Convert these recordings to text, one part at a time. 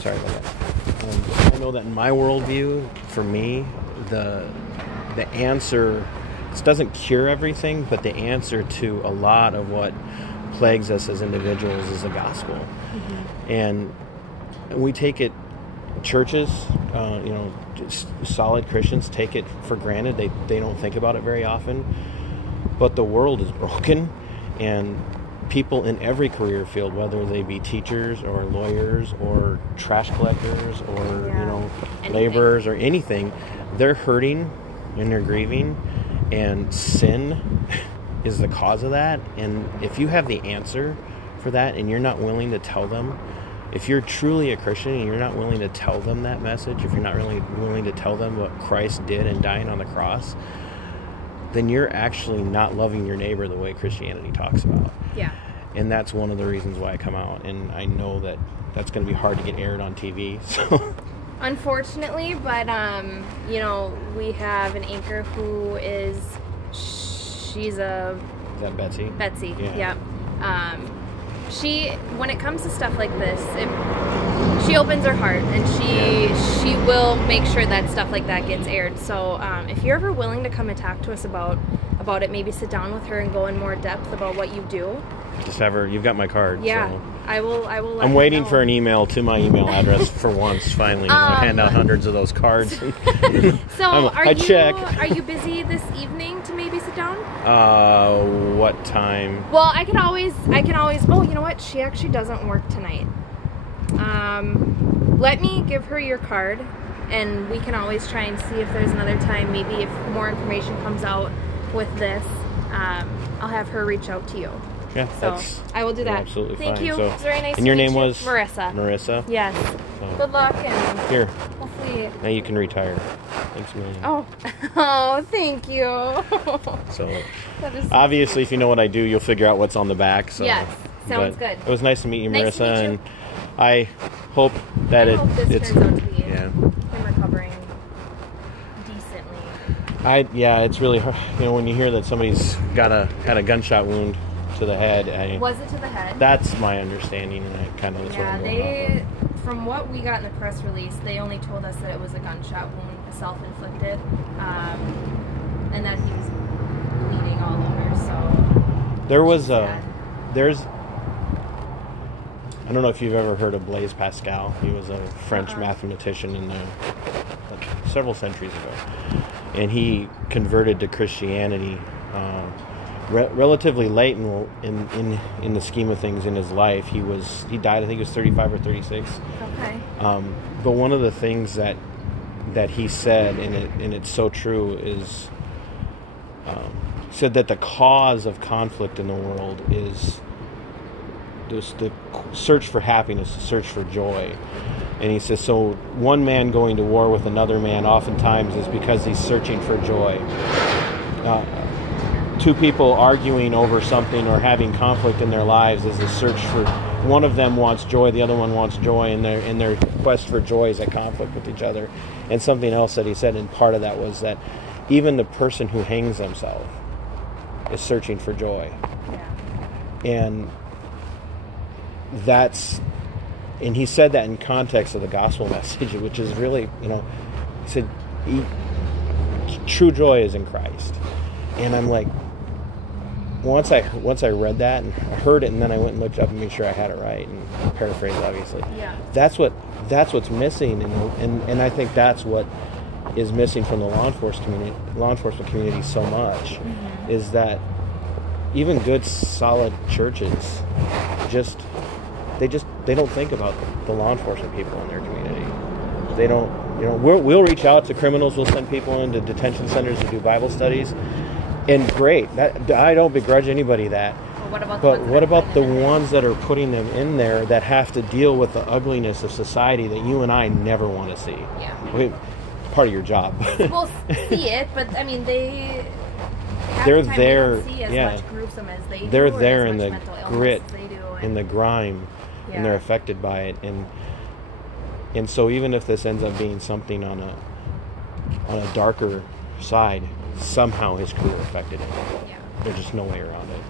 Sorry about that. I know that in my worldview, for me, the answer, this doesn't cure everything, but the answer to a lot of what plagues us as individuals is the gospel. Mm-hmm. And we take it, churches, just solid Christians take it for granted. They don't think about it very often. But the world is broken, and people in every career field, whether they be teachers or lawyers or trash collectors or laborers or anything, they're hurting and they're grieving, and sin is the cause of that. And if you have the answer for that and you're not willing to tell them, if you're truly a Christian and you're not willing to tell them that message, if you're not really willing to tell them what Christ did in dying on the cross, then you're actually not loving your neighbor the way Christianity talks about. Yeah. And that's one of the reasons why I come out. And I know that that's going to be hard to get aired on TV. So, unfortunately, but, we have an anchor who she's a... Is that Betsy? Betsy, yeah. When it comes to stuff like this, she opens her heart, and she will make sure that stuff like that gets aired. So if you're ever willing to come and talk to us about it, maybe sit down with her and go in more depth about what you do. Just have her. You've got my card. Yeah, so. I will. Let I'm waiting know. for an email to my email address for once. Finally, I'll hand out hundreds of those cards. So are you busy this evening to maybe sit down? What time? Well, I can always. Oh, you know what? She actually doesn't work tonight. Let me give her your card, and we can always try and see if there's another time. Maybe if more information comes out with this, I'll have her reach out to you. Yeah, so I will do that. Absolutely Thank fine. you. So, it's very nice. And your to name meet you. was Marissa. Marissa. Yes. So. Good luck, and here. Hopefully. Now you can retire. Thanks a million. Oh, thank you. So obviously, if you know what I do, you'll figure out what's on the back. So. Yes, sounds good. It was nice to meet you, nice Marissa, to meet you. and I hope that this turns out to be him recovering decently. It's really hard. When you hear that somebody's had a gunshot wound to the head. Was it to the head? That's my understanding, and that's what I'm going off of. From what we got in the press release, they only told us that it was a gunshot wound, self-inflicted, and that he was bleeding all over. So there's. I don't know if you've ever heard of Blaise Pascal. He was a French mathematician several centuries ago, and he converted to Christianity relatively late in the scheme of things in his life. He died, I think he was 35 or 36. Okay. But one of the things that he said, and it's so true, is said that the cause of conflict in the world is just the search for happiness, the search for joy. And he says, so one man going to war with another man oftentimes is because he's searching for joy. Two people arguing over something or having conflict in their lives is a search for, one of them wants joy, the other one wants joy, and their quest for joy is a conflict with each other. And something else that he said, and part of that was that even the person who hangs themselves is searching for joy. Yeah. And he said that in context of the gospel message, which is really, he said, true joy is in Christ. And I'm like, once I read that and I heard it, and then I went and looked up and made sure I had it right, and paraphrased obviously. Yeah. That's what's missing, and I think that's what is missing from the law enforcement community so much, is that even good solid churches they don't think about the law enforcement people in their community. They don't, we'll reach out to criminals, we'll send people into detention centers to do Bible studies. And great, I don't begrudge anybody that. Well, what about the ones that are putting them in there that have to deal with the ugliness of society that you and I never want to see? Yeah. Part of your job. We'll see it, but I mean, they're there. Don't see as much gruesome as they do. They're there in the grit, in the grime, and they're affected by it. And so even if this ends up being something on a darker side, somehow his crew affected it. Yeah. There's just no way around it.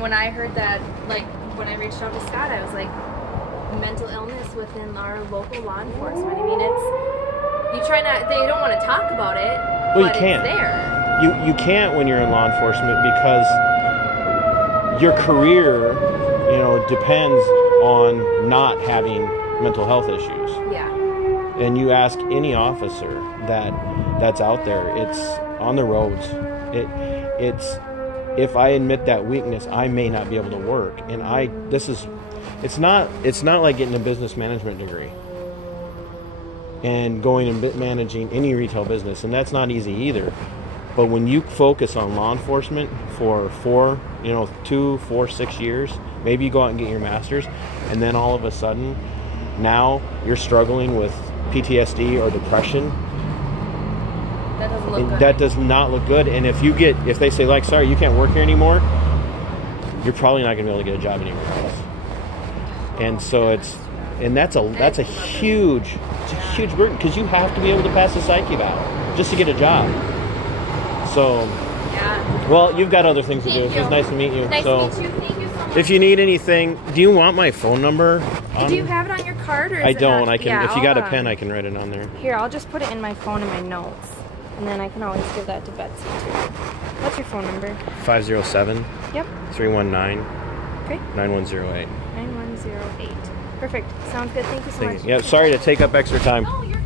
When I heard that, like, when I reached out to Scott, I was like, mental illness within our local law enforcement. I mean, they don't want to talk about it, well, but you can't. It's there. You can't when you're in law enforcement because your career, depends on not having mental health issues. Yeah. And you ask any officer that's out there, it's on the roads. It's if I admit that weakness, I may not be able to work. And it's not like getting a business management degree and going and managing any retail business, and that's not easy either. But when you focus on law enforcement for 2, 4, 6 years, maybe you go out and get your master's, and then all of a sudden, now you're struggling with PTSD or depression. That doesn't look good. That does not look good. And if they say, like, sorry, you can't work here anymore, you're probably not going to be able to get a job anywhere else. And so that's a huge burden, because you have to be able to pass the psych eval just to get a job. So, yeah. Well, you've got other things to do. Thank you. It's nice to meet you. Nice to meet you. Thank you so much. If you need anything, do you want my phone number? Do you have it on your card, or is I it don't. not? I can. Yeah, if you got a pen, I can write it on there. Here, I'll just put it in my phone in my notes, and then I can always give that to Betsy too. What's your phone number? 507. Yep. 319. Okay. 9108. 9108. Perfect. Sounds good. Thank you so much. Yeah. Sorry to take up extra time. No, you're